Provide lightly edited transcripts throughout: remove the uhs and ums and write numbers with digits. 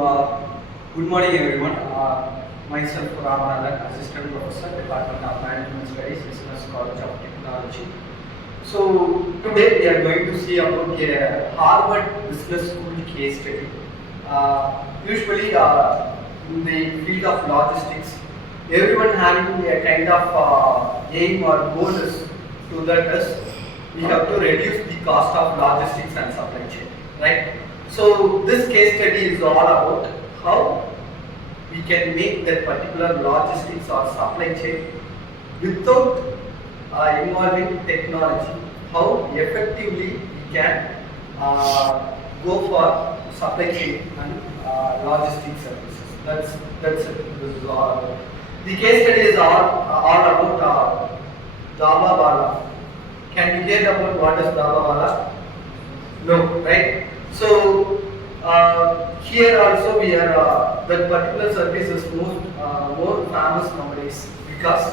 Good morning everyone. Myself Ramanathan, Assistant Professor, Department of Management Studies, SNS College of Technology. So today we are going to see about a Harvard Business School case study. Usually in the field of logistics, everyone having a kind of aim or goal is to that is we have to reduce the cost of logistics and supply chain, right? So this case study is all about how we can make that particular logistics or supply chain without involving technology, how effectively we can go for supply chain and logistics services. That's it. This is all. The case study is all about Dabbawallas. Can you hear about what is Dabbawallas? No, right? So here also we are that particular service is more famous nowadays, because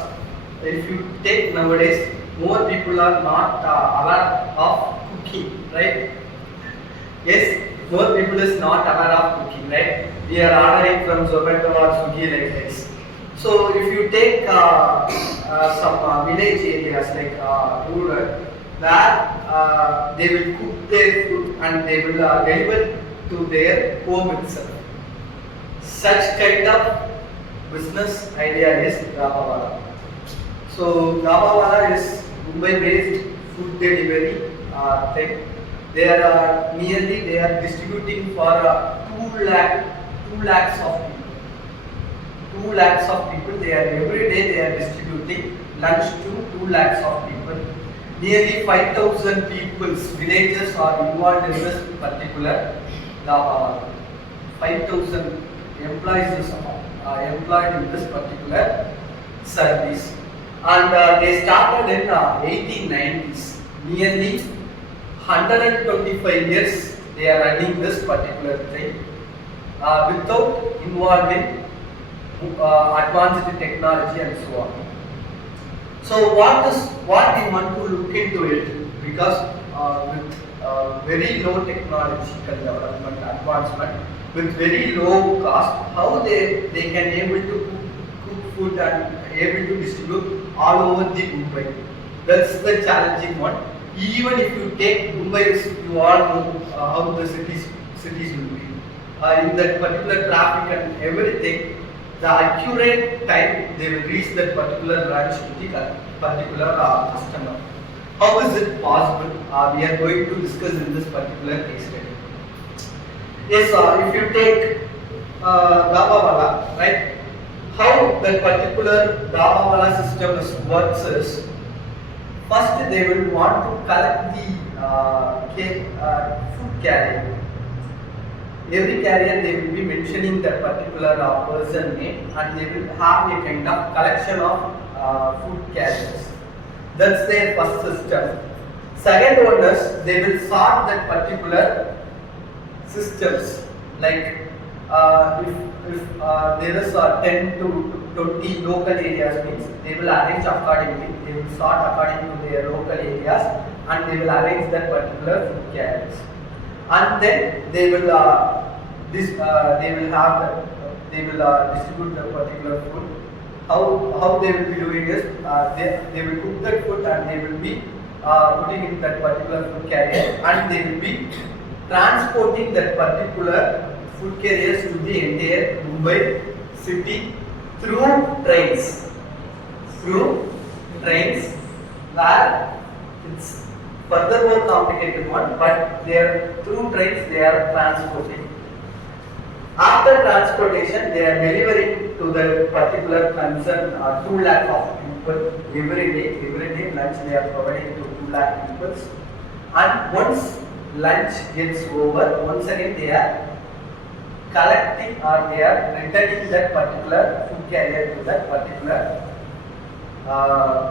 if you take nowadays, more people are not aware of cooking, right? Yes, more people is not aware of cooking, right? We are ordering from Zomato or Swiggy like this. So if you take some village areas like rural, where they will cook their food and they will deliver to their home itself. Such kind of business idea is Dabbawallas. So Dabbawallas is Mumbai-based food delivery thing. They are distributing for 2 lakhs of people. 2 lakhs of people. They are every day they are distributing lunch to 2 lakhs of people. Nearly 5,000 people's villages are involved in this particular Dabbawallas. 5,000 employees are employed in this particular service. And they started in 1890s. Nearly 125 years they are running this particular thing without involving advanced technology and so on. So what we want to look into it, because with very low technological development, advancement, with very low cost, how they can able to cook food and able to distribute all over the Mumbai. That's the challenging one. Even if you take Mumbai, you all know how the cities will be. In that particular traffic and everything, the accurate time they will reach that particular branch to the particular customer. How is it possible? We are going to discuss in this particular case study. Yes, if you take Dabbawallas, right? How that particular Dabbawallas system works is, first they will want to collect the food carrier. Every carrier they will be mentioning that particular person name, and they will have a kind of collection of food carriers. That's their first system. Second one is they will sort that particular systems. Like if there is 10 to 20 local areas, means they will arrange accordingly. They will sort according to their local areas, and they will arrange that particular food carriers. And then they will distribute the particular food. How they will be doing is they will cook that food and they will be putting in that particular food carrier, and they will be transporting that particular food carriers to the entire Mumbai city through trains. Where it's furthermore complicated one, but through trains they are transporting. After transportation, they are delivering to the particular concern 2 lakh of people every day lunch they are providing to 2 lakh people. And once lunch gets over, once again they are collecting or they are returning that particular food carrier to that particular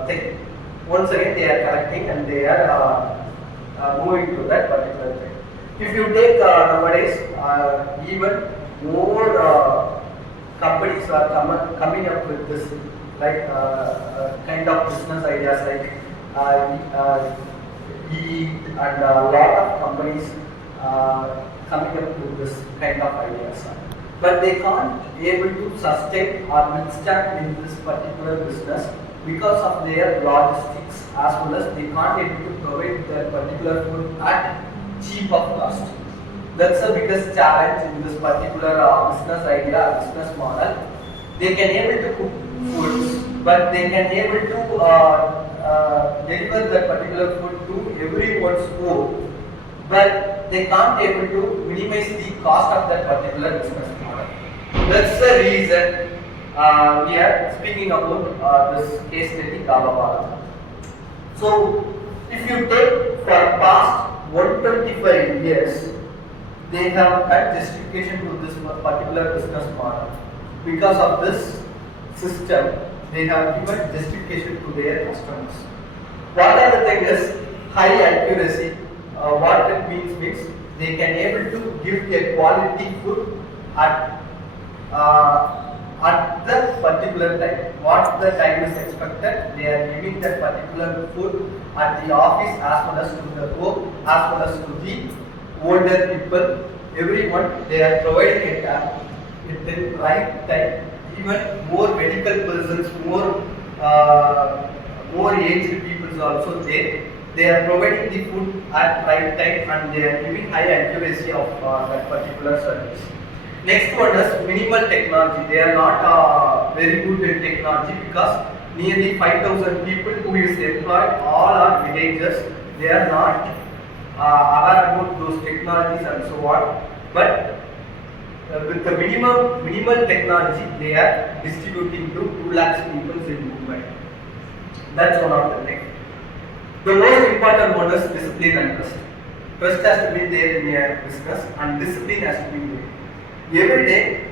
thing. Once again they are collecting and they are moving to that particular thing. If you take nowadays, even more companies are coming up with this like kind of business ideas like and a lot of companies coming up with this kind of ideas. but they can't be able to sustain or withstand in this particular business because of their logistics, as well as they can't able to provide their particular food at cheap of cost. That's the biggest challenge in this particular business idea, business model. They can able to cook foods, but they can able to deliver that particular food to everyone's home, but they can't able to minimize the cost of that particular business model. That's the reason we are speaking about this case study Dabbawallas. So, if you take for past 125 years, they have had justification to this particular business model. Because of this system, they have given justification to their customers. What are the things is high accuracy. What it means they can able to give a quality food at the particular time. What the time is expected, they are giving that particular food at the office as well as to the home, as well as to the older people. Everyone they are providing it at the right time. Even more medical persons, more aged people also there. They are providing the food at right time and they are giving high accuracy of that particular service. Next one is minimal technology. They are not very good in technology because nearly 5,000 people who is employed, all are villagers. They are not aware about those technologies and so on. But with the minimal technology, they are distributing to 2 lakhs people in Mumbai. That's one of the things. The most important one is discipline and trust. Trust has to be there in your business and discipline has to be there. Every day,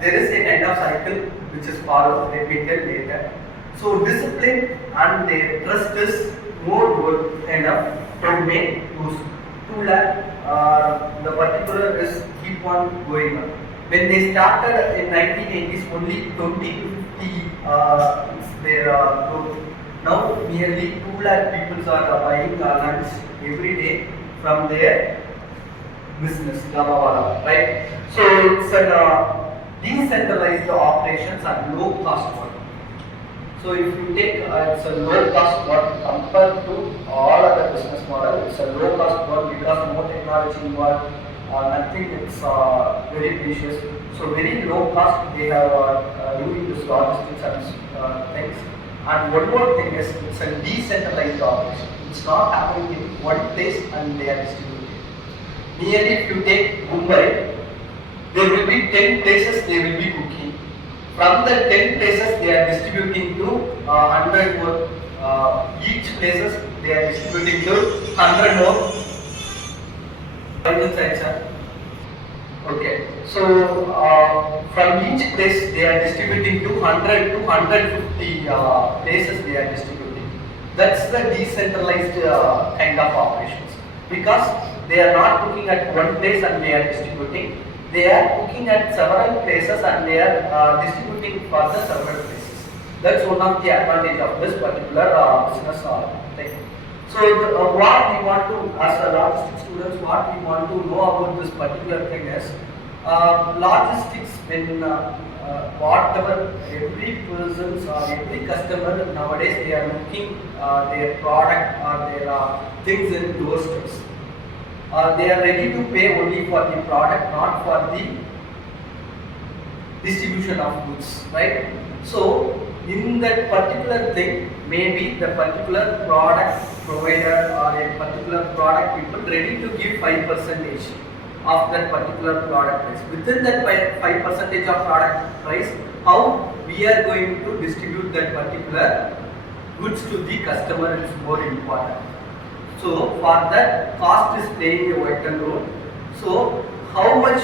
there is a kind of cycle which is followed, repeated later. So discipline and their trust is more good enough to make those 2 lakh, the particular is keep on going on. When they started in 1980s, only 20 to 50 is their growth. Now nearly 2 lakh people are buying lunch every day from their business, Dabbawallas, right? So it's a decentralized operations and low cost one. So if you take it's a low cost one compared to all other business models, it's a low cost one because no technology involved, nothing. It's very precious. So very low cost they have doing this logistics and things. And one more thing is it's a decentralized operation. It's not happening in one place and they are distributed. Nearly if you take Mumbai, there will be 10 places they will be cooking. From the 10 places they are distributing to 100 more. Each places they are distributing to 100 more. Final side, okay. So from each place they are distributing to 100 to 150 places they are distributing. That's the decentralized kind of operations because they are not looking at one place and they are distributing. They are looking at several places and they are distributing for the several places. That's one of the advantage of this particular business thing. So what we want to, as a logistics students, what we want to know about this particular thing is logistics. When whatever every person's or every customer nowadays they are looking their product or their things in doorsteps. They are ready to pay only for the product, not for the distribution of goods, right? So in that particular thing, maybe the particular product provider or a particular product people ready to give 5% of that particular product price. Within that 5% of product price, how we are going to distribute that particular goods to the customer is more important. So for that, cost is playing a vital role. So how much,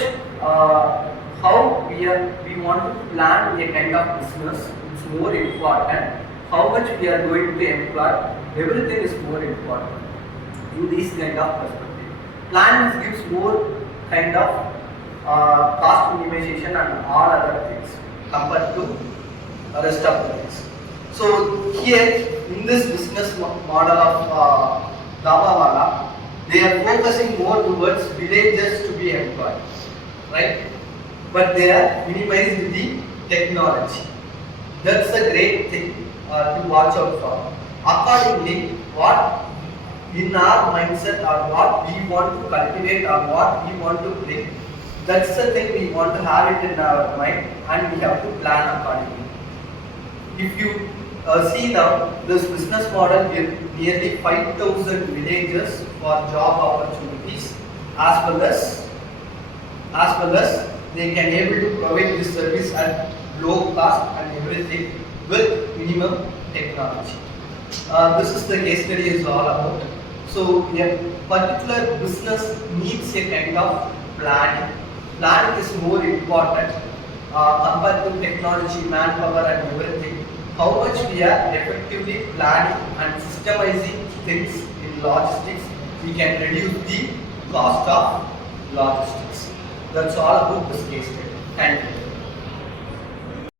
how we want to plan a kind of business, it's more important. How much we are going to employ, everything is more important in this kind of perspective. Plan gives more kind of cost minimization and all other things compared to the rest of the things. So here in this business model of Dabbawallas, they are focusing more towards villagers to be employed, right? but they are minimized with the technology. That's a great thing to watch out for. Accordingly, what in our mindset or what we want to cultivate or what we want to bring, that's the thing we want to have it in our mind and we have to plan accordingly. If you see now, this business model with nearly 5,000 villages for job opportunities as well as they can able to provide this service at low cost and everything with minimum technology. This is the case study is all about. So a particular business needs a kind of planning. Planning is more important compared to technology, manpower and everything. How much we are effectively planning and systemizing things in logistics, we can reduce the cost of logistics. That's all about this case study.